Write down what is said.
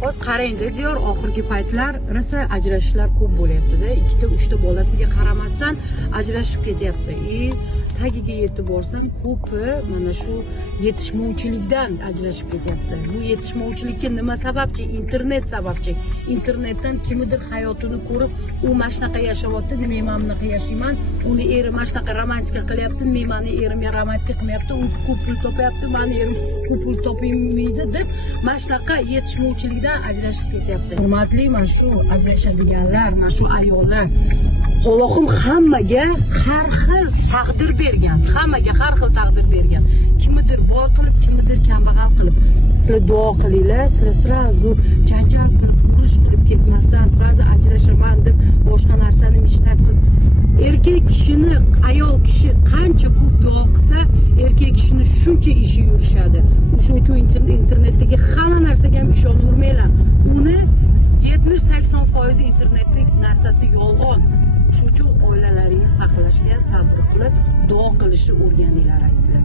Hozir qarang-da, diyor, oxirgi paytlar rosa ajrashishlar ko'p bo'lyapti-da. 2-3 bolasiga qaramasdan ajrashib ketyapti. Tagiga yetib borsam, ko'pi mana shu yetishmovchilikdan ajrashib ketyapti. Bu yetishmovchilikka nima sababchi? Internet sababchi. Internetdan kimnidir hayotini ko'rib, u mana shunaqa yashayapti, men mana bunaqa yashayman, uni eri mana shunaqa romantika qilyapti, men mani erimga romantika qilmayapti, u ko'p pul topyapti, mani erim ko'p pul topmaydi deb mana shunaqa yetishmovchilikdan ajrashib ketyapti. Hurmatli, mana shu ajrashadiganlar, mana shu ayollar, Allohim hammaga har xil taqdir bergan, hammaga har xil taqdir bergan. Kimnidir boy qilib, kimnidir kambag'al qilib. Sizlar duo qilinglar, sizlar srazu janjal qilib, urush qilib ketmasdan, srazu ajrashaman deb boshqa narsani mishtat qilib. Erkak kishini, ayol kishi qancha ko'p duo qilsa, erkak kishini shuncha ishi yurishadi. Shuning uchun internetdagi hamma narsaga ham ishonavermanglar. Uni 70-80% internetlik narsasi yolg'on. Shuning uchun oilalaringizni saqlashga sabr qilib, duo qilishni o'rganinglar, azizlar.